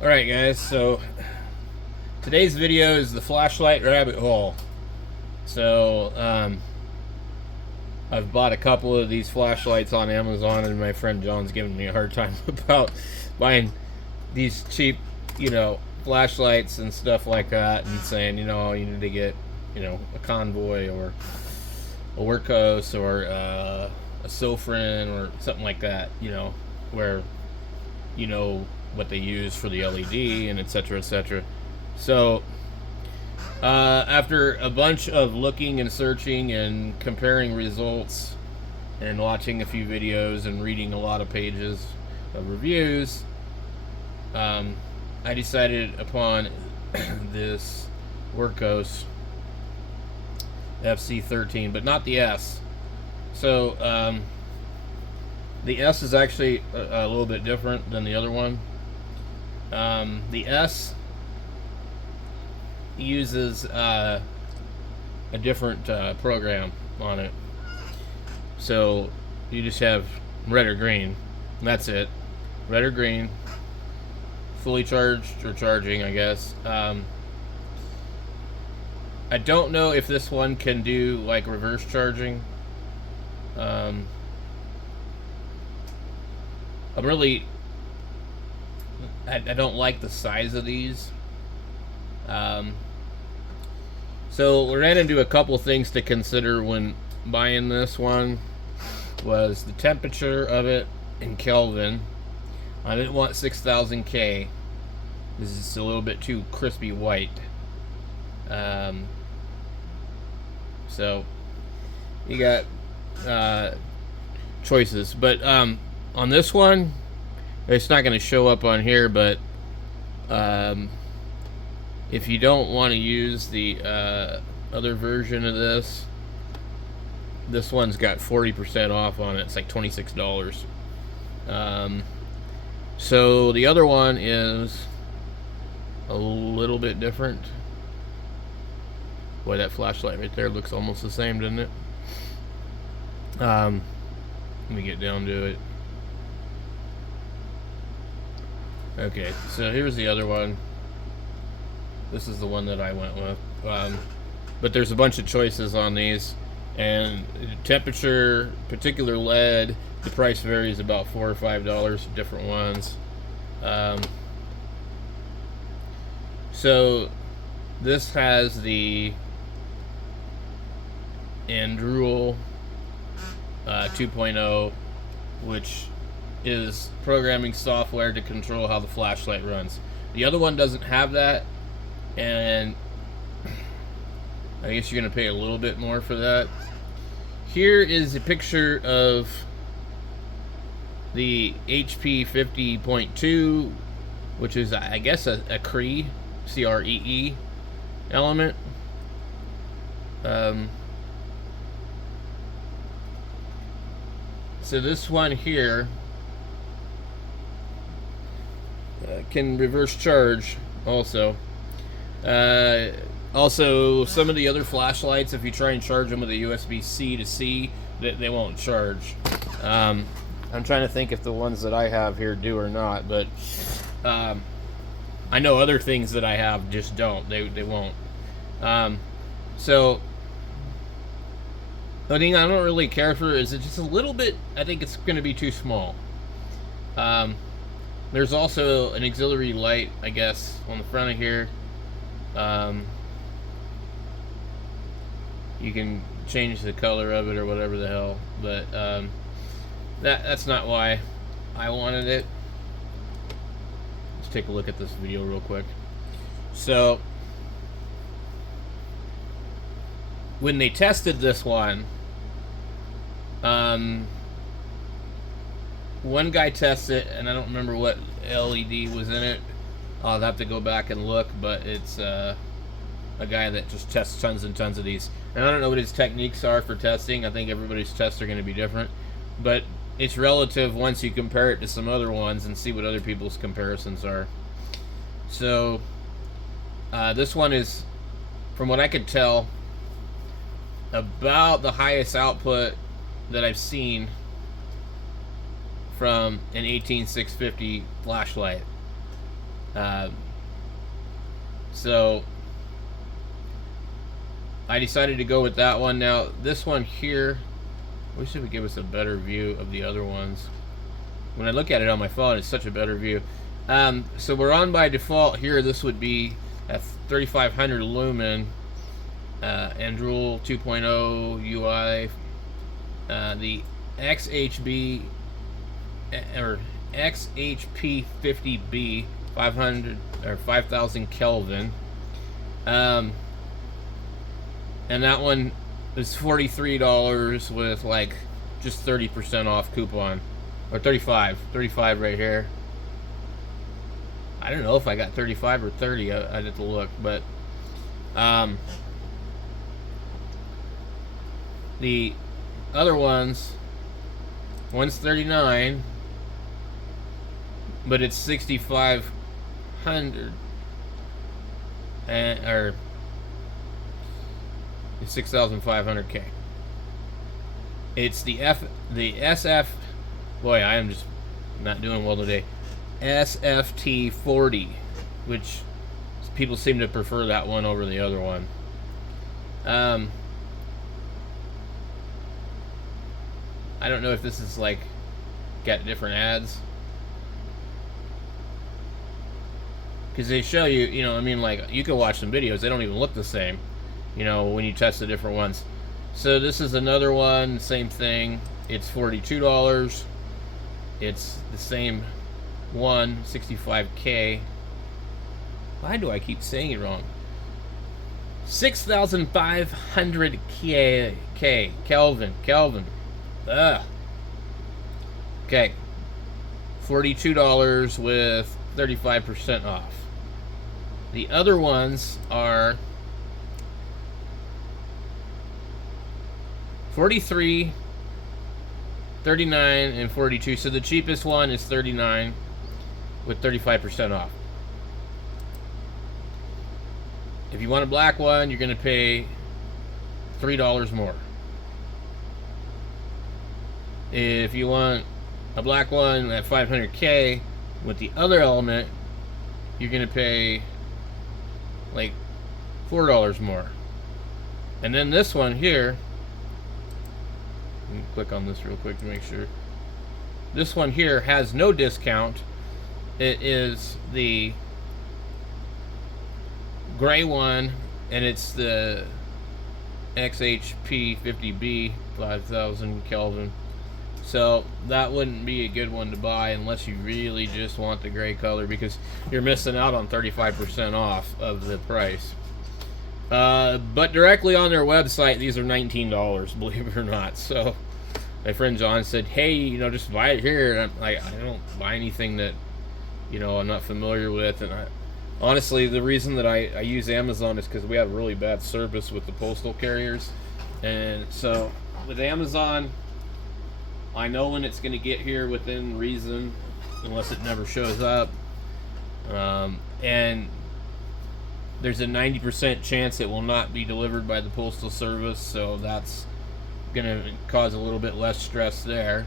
Alright guys, so today's video is the flashlight rabbit hole. So, I've bought a couple of these flashlights on Amazon, and my friend John's giving me a hard time about buying these cheap, flashlights and stuff like that, and saying, you need to get, a convoy or a wurkkos or a Sofrin or something like that, where what they use for the LED and etc. etc. So after a bunch of looking and searching and comparing results and watching a few videos and reading a lot of pages of reviews, I decided upon this wurkkos fc13, but not the S. So the S is actually a little bit different than the other one. The S uses a different program on it. So you just have red or green. And that's it. Red or green. Fully charged or charging, I guess. I don't know if this one can do like reverse charging. I don't like the size of these. So we ran into a couple things to consider when buying this one. Was the temperature of it in Kelvin. I didn't want 6000 K. This is a little bit too crispy white. So you got choices, but on this one, it's not going to show up on here, but if you don't want to use the other version of this one's got 40% off on it. It's like $26. So the other one is a little bit different. Boy, that flashlight right there looks almost the same, doesn't it? Let me get down to it. Okay, so here's the other one. This is the one that I went with. But there's a bunch of choices on these. And temperature, particular lead, the price varies about $4 or $5, different ones. So this has the anduril 2.0, which is programming software to control how the flashlight runs. The other one doesn't have that, and I guess you're going to pay a little bit more for that. Here is a picture of the HP50.2, which is, I guess, a cree, C-R-E-E element. So this one here can reverse charge also. Also, some of the other flashlights, if you try and charge them with a USB-C to C, they won't charge. I'm trying to think if the ones that I have here do or not, but I know other things that I have just don't. They won't. So the thing I don't really care for is it's just a little bit. I think it's going to be too small. There's also an auxiliary light, I guess, on the front of here. You can change the color of it or whatever the hell, but that's not why I wanted it. Let's take a look at this video real quick. So when they tested this one, one guy tested it, and I don't remember what LED was in it. I'll have to go back and look, but it's a guy that just tests tons and tons of these. And I don't know what his techniques are for testing. I think everybody's tests are going to be different. But it's relative once you compare it to some other ones and see what other people's comparisons are. So this one is, from what I could tell, about the highest output that I've seen from an 18650 flashlight. So I decided to go with that one. Now this one here, I wish it would give us a better view of the other ones. When I look at it on my phone, it's such a better view. So we're on by default here. This would be at 3500 lumen, anduril 2.0 UI, the xhb or xhp50b 500 or 5000 Kelvin, and that one is $43 with like just 30% off coupon, or 35 right here. I don't know if I got 35 or 30. I'd have to look, but the other one's 39, but it's 6500 and or 6500K. It's the SF. Boy, I am just not doing well today. SFT40, which people seem to prefer that one over the other one. I don't know if this is like got different ads, because they show you, you know, I mean, like you can watch some videos, they don't even look the same, you know, when you test the different ones. So this is another one, same thing. It's $42. It's the same one, 65K. Why do I keep saying it wrong? 6500 Kelvin. Ugh. Okay. $42 with 35% off. The other ones are 43, 39, and 42. So the cheapest one is 39 with 35% off. If you want a black one, you're going to pay $3 more. If you want a black one at 500K with the other element, you're going to pay like $4 more. And then this one here, let me click on this real quick to make sure. This one here has no discount. It is the gray one, and it's the xhp50b 5000 Kelvin. So that wouldn't be a good one to buy unless you really just want the gray color, because you're missing out on 35% off of the price. But directly on their website, these are $19, believe it or not. So my friend John said, hey, you know, just buy it here. And I'm like, I don't buy anything that, you know, I'm not familiar with. And honestly, the reason that I use Amazon is because we have really bad service with the postal carriers. And so with Amazon, I know when it's going to get here within reason, unless it never shows up. And there's a 90% chance it will not be delivered by the postal service, so that's going to cause a little bit less stress there.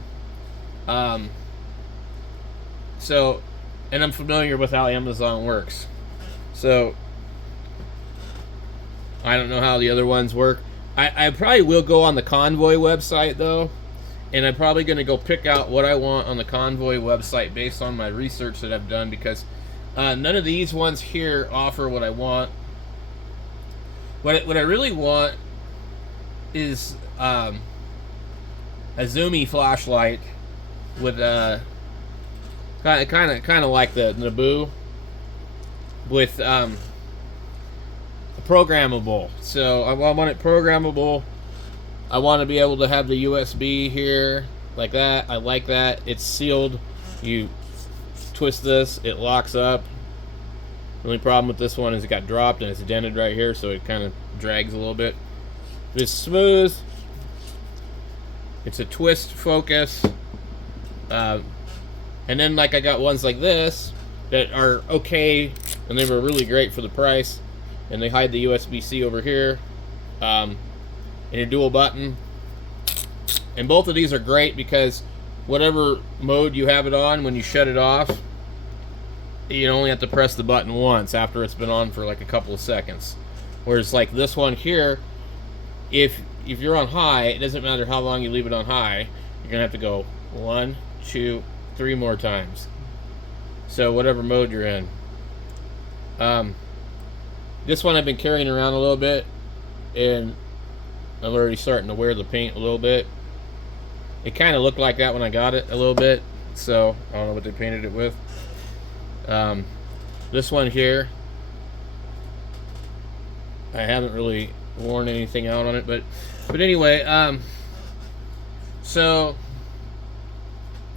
So, and I'm familiar with how Amazon works. So, I don't know how the other ones work. I probably will go on the Convoy website, though. And I'm probably going to go pick out what I want on the Convoy website based on my research that I've done, because none of these ones here offer what I want. What I really want is a zoomy flashlight with kind of like the Naboo with programmable. So I want it programmable. I want to be able to have the USB here like that. I like that. It's sealed. You twist this, it locks up. The only problem with this one is it got dropped and it's dented right here, so it kind of drags a little bit. But it's smooth. It's a twist focus. And then like I got ones like this that are okay, and they were really great for the price. And they hide the USB-C over here. And a dual button, and both of these are great because whatever mode you have it on, when you shut it off, you only have to press the button once after it's been on for like a couple of seconds. Whereas like this one here, if you're on high, it doesn't matter how long you leave it on high, you're gonna have to go 1, 2, 3 more times. So whatever mode you're in. This one I've been carrying around a little bit, and I'm already starting to wear the paint a little bit. It kind of looked like that when I got it a little bit, so I don't know what they painted it with. This one here, I haven't really worn anything out on it, but anyway, so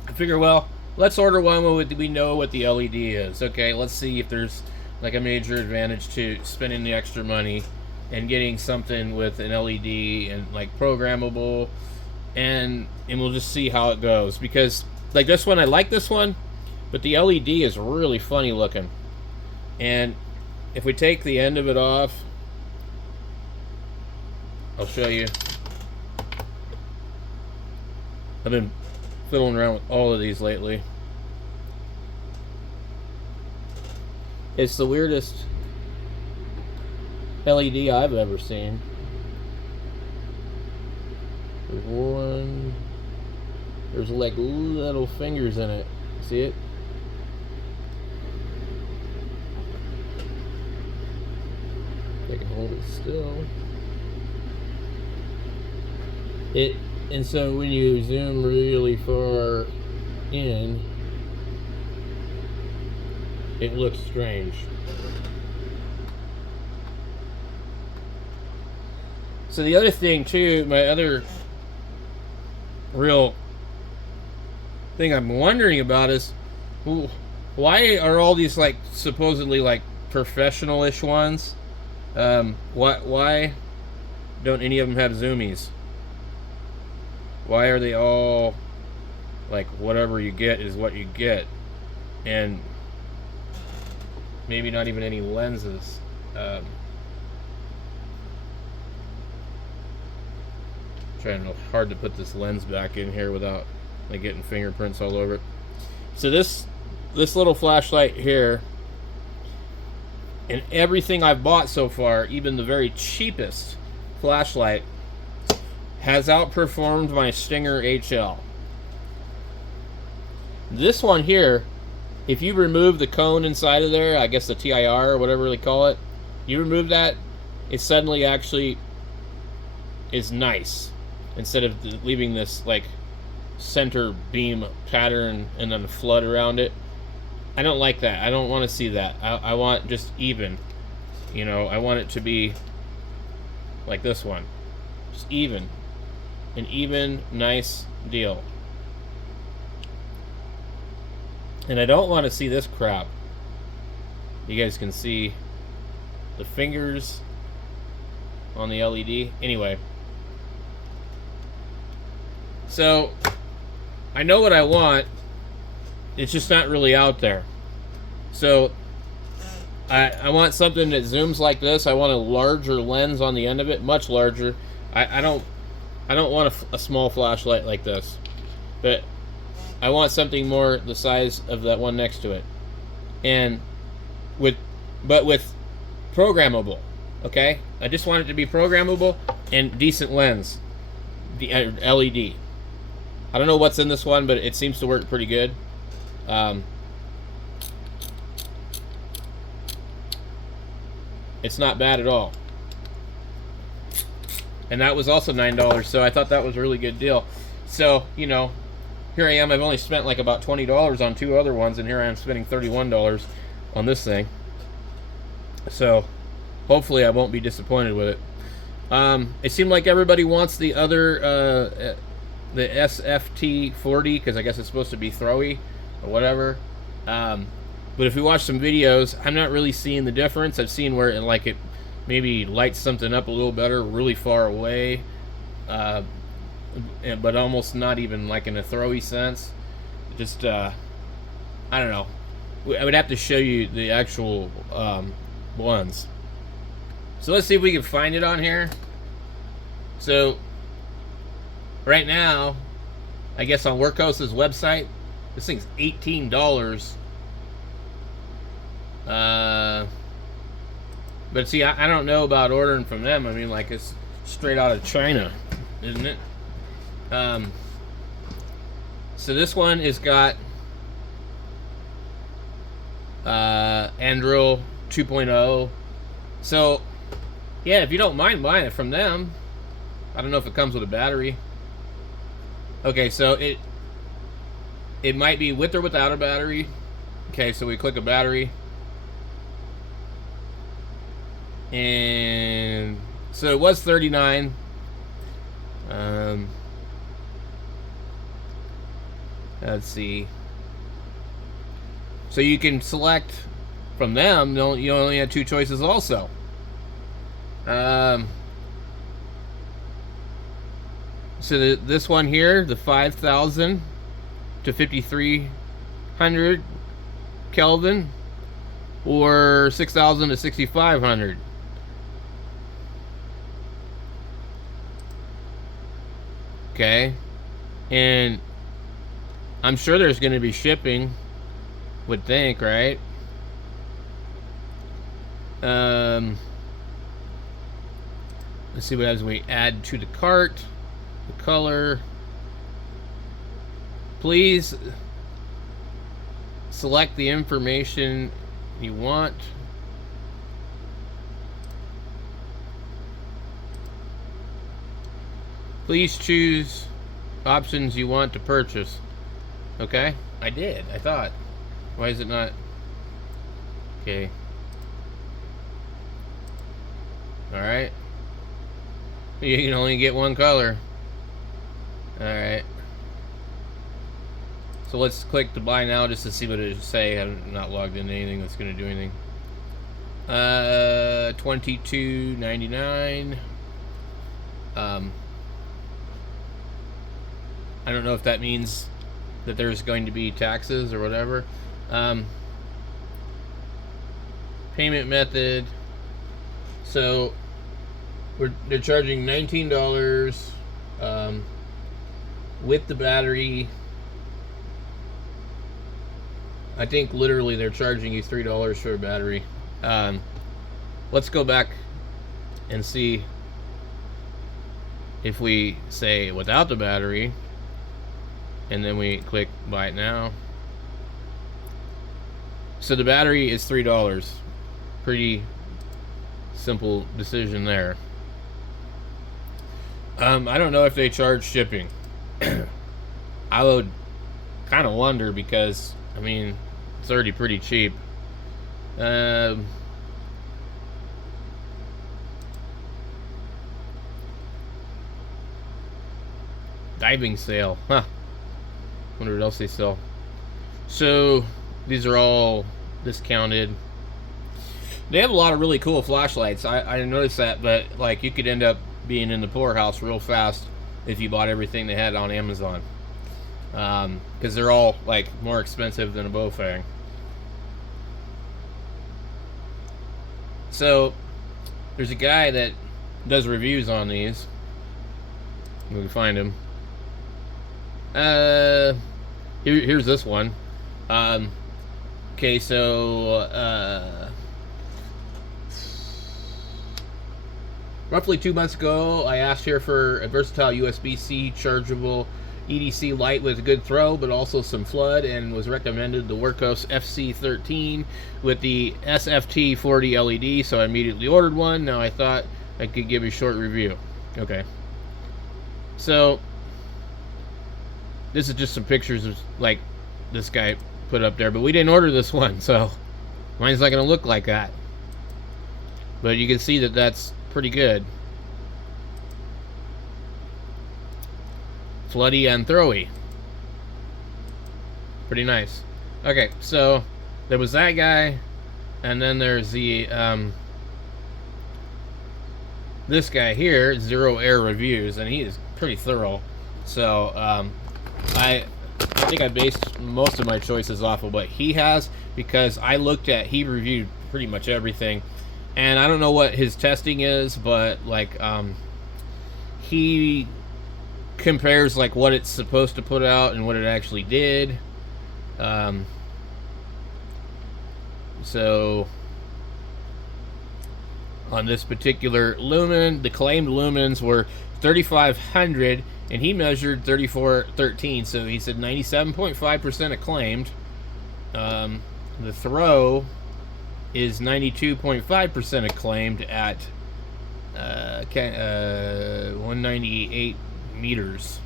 I figure, well, let's order one where we know what the LED is. Okay, let's see if there's like a major advantage to spending the extra money and getting something with an LED and like programmable, and we'll just see how it goes. Because like this one, I like this one, but the LED is really funny looking. And if we take the end of it off, I'll show you. I've been fiddling around with all of these lately. It's the weirdest LED I've ever seen. There's one. There's like little fingers in it. See it? I can hold it still. And so when you zoom really far in, it looks strange. So the other thing too, my other real thing I'm wondering about is, why are all these like supposedly like professional-ish ones? Why don't any of them have zoomies? Why are they all like whatever you get is what you get, and maybe not even any lenses? Trying hard to put this lens back in here without like getting fingerprints all over it. So this little flashlight here, and everything I've bought so far, even the very cheapest flashlight, has outperformed my Stinger HL. This one here, if you remove the cone inside of there, I guess the TIR or whatever they call it, you remove that, it suddenly actually is nice, instead of leaving this like center beam pattern and then flood around it. I don't like that. I don't want to see that. I want just even, you know, I want it to be like this one, just even, an even nice deal. And I don't want to see this crap. You guys can see the fingers on the LED. Anyway, so I know what I want. It's just not really out there. So I want something that zooms like this. I want a larger lens on the end of it, much larger. I don't want a small flashlight like this, but I want something more the size of that one next to it, and with programmable. Okay, I just want it to be programmable and decent lens, the LED. I don't know what's in this one, but it seems to work pretty good. It's not bad at all. And that was also $9, so I thought that was a really good deal. So, you know, here I am. I've only spent like about $20 on 2 other ones, and here I am spending $31 on this thing. So, hopefully I won't be disappointed with it. It seemed like everybody wants the other, the SFT40, because I guess it's supposed to be throwy or whatever. But if we watch some videos, I'm not really seeing the difference. I've seen where it maybe lights something up a little better really far away, but almost not even like in a throwy sense. Just I don't know. I would have to show you the actual ones. So let's see if we can find it on here. So right now, I guess on Wurkkos' website, this thing's $18 But see, I don't know about ordering from them. I mean, like, it's straight out of China, isn't it? So this one has got anduril 2.0. So yeah, if you don't mind buying it from them. I don't know if it comes with a battery. Okay, so it might be with or without a battery. Okay, so we click a battery. And so it was 39. Let's see. So you can select from them. You only have two choices also. So this one here, the 5,000 to 5,300 Kelvin, or 6,000 to 6,500. Okay, and I'm sure there's going to be shipping, would think, right? Let's see what happens when we add to the cart. The color. Please select the information you want. Please choose options you want to purchase. Okay, I did. I thought. Why is it not? Okay. Alright. You can only get one color. Alright. So let's click to buy now just to see what it say. I'm not logged into anything that's going to do anything. $22.99. I don't know if that means that there's going to be taxes or whatever. Payment method. So they're charging $19 with the battery. I think literally they're charging you $3 for a battery. Let's go back and see if we say without the battery, and then we click buy it now. So the battery is $3. Pretty simple decision there. I don't know if they charge shipping. I would kind of wonder, because I mean it's already pretty cheap. Diving sale, huh? Wonder what else they sell. So these are all discounted. They have a lot of really cool flashlights. I noticed that, but like, you could end up being in the poorhouse real fast if you bought everything they had on Amazon, because they're all like more expensive than a Bofang. So there's a guy that does reviews on these. We can find him. Here's this one. Okay, so roughly 2 months ago, I asked here for a versatile USB-C chargeable EDC light with a good throw, but also some flood, and was recommended the wurkkos fc13 with the SFT40 LED, so I immediately ordered one. Now I thought I could give a short review. Okay. So this is just some pictures of like this guy put up there, but we didn't order this one, so mine's not going to look like that. But you can see that that's pretty good. Floody and throwy. Pretty nice. Okay, so there was that guy, and then there's the this guy here, Zero Air Reviews, and he is pretty thorough. So I think I based most of my choices off of what he has, because he reviewed pretty much everything. And I don't know what his testing is, but like he compares like what it's supposed to put out and what it actually did. So on this particular lumen, the claimed lumens were 3,500, and he measured 3,413. So he said 97.5% acclaimed. The throw is 92.5% acclaimed at 198 meters.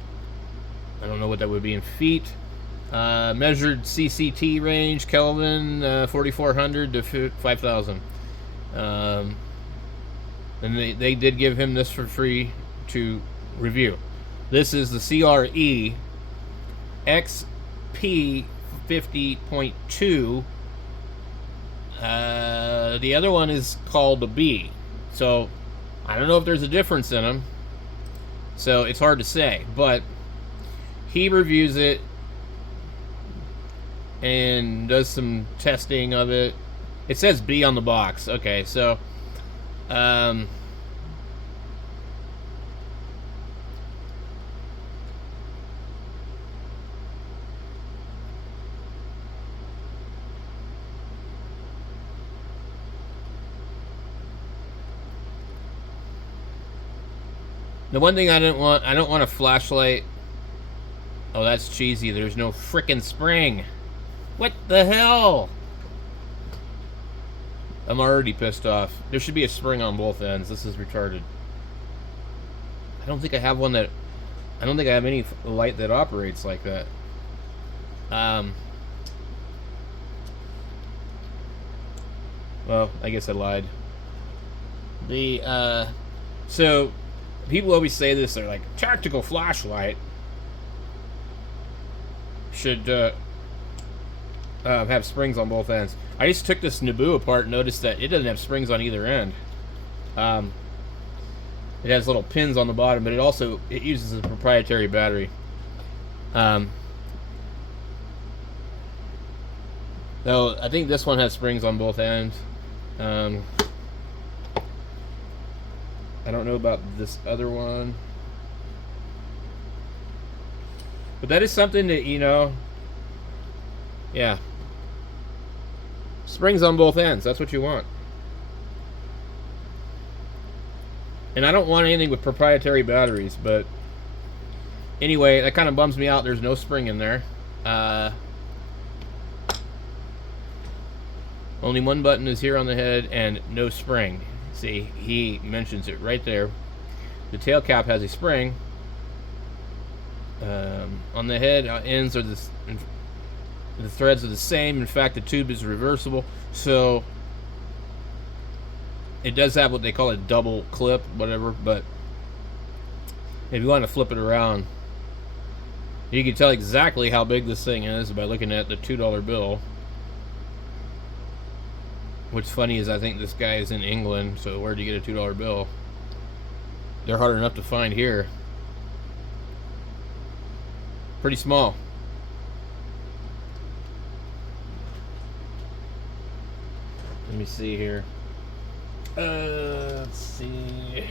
I don't know what that would be in feet. Measured CCT range, Kelvin, 4,400 to 5,000. And they did give him this for free to review. This is the CRE xhp50b. The other one is called the B. So I don't know if there's a difference in them. So it's hard to say. But he reviews it and does some testing of it. It says B on the box. Okay, so the one thing I don't want a flashlight. Oh, that's cheesy. There's no frickin' spring. What the hell? I'm already pissed off. There should be a spring on both ends. This is retarded. I don't think I have one that... I don't think I have any light that operates like that. Well, I guess I lied. So, people always say this. They're like, tactical flashlight should have springs on both ends. I just took this Naboo apart and noticed that it doesn't have springs on either end. It has little pins on the bottom, but it uses a proprietary battery. Though I think this one has springs on both ends. I don't know about this other one. But that is something that, yeah. Springs on both ends. That's what you want. And I don't want anything with proprietary batteries, but anyway, that kind of bums me out. There's no spring in there. Only one button is here on the head and no spring. See, he mentions it right there. The tail cap has a spring. On the head, ends are the threads are the same. In fact, the tube is reversible, so it does have what they call a double clip, whatever. But if you want to flip it around, you can tell exactly how big this thing is by looking at the $2 bill. What's funny is I think this guy is in England, so where'd you get a $2 bill? They're hard enough to find here. Pretty small. Let me see here. Let's see.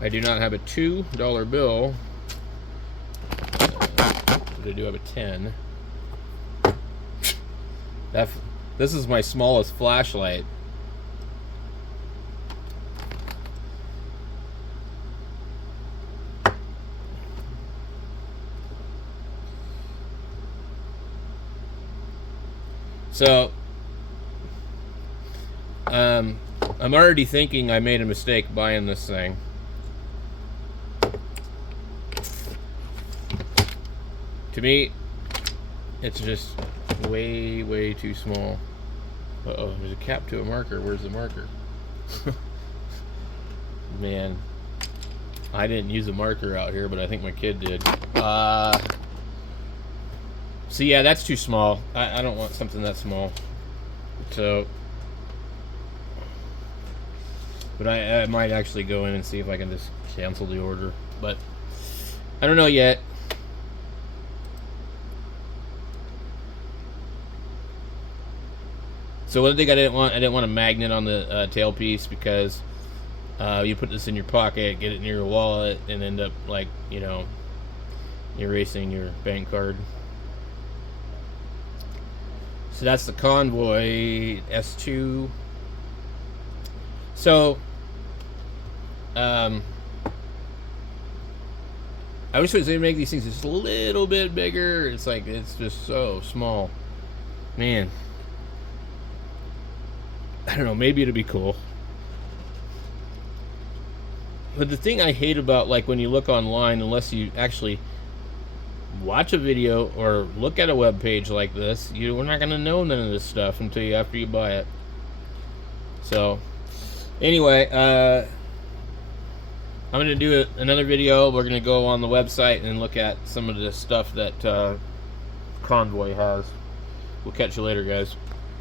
I do not have a $2 bill. But I do have a 10. This is my smallest flashlight. So, I'm already thinking I made a mistake buying this thing. To me, it's just way, way too small. Uh-oh, there's a cap to a marker. Where's the marker? Man, I didn't use a marker out here, but I think my kid did. So yeah, that's too small. I don't want something that small. So, but I might actually go in and see if I can just cancel the order. But I don't know yet. So one thing I didn't want a magnet on the tailpiece, because you put this in your pocket, get it near your wallet, and end up like, erasing your bank card. So that's the Convoy S2. So, I wish they'd make these things just a little bit bigger. It's like, it's just so small. Man. I don't know, maybe it'd be cool. But the thing I hate about, like, when you look online, unless you actually watch a video or look at a web page like this, we're not going to know none of this stuff until after you buy it. So, anyway, I'm going to do another video. We're going to go on the website and look at some of the stuff that Convoy has. We'll catch you later, guys.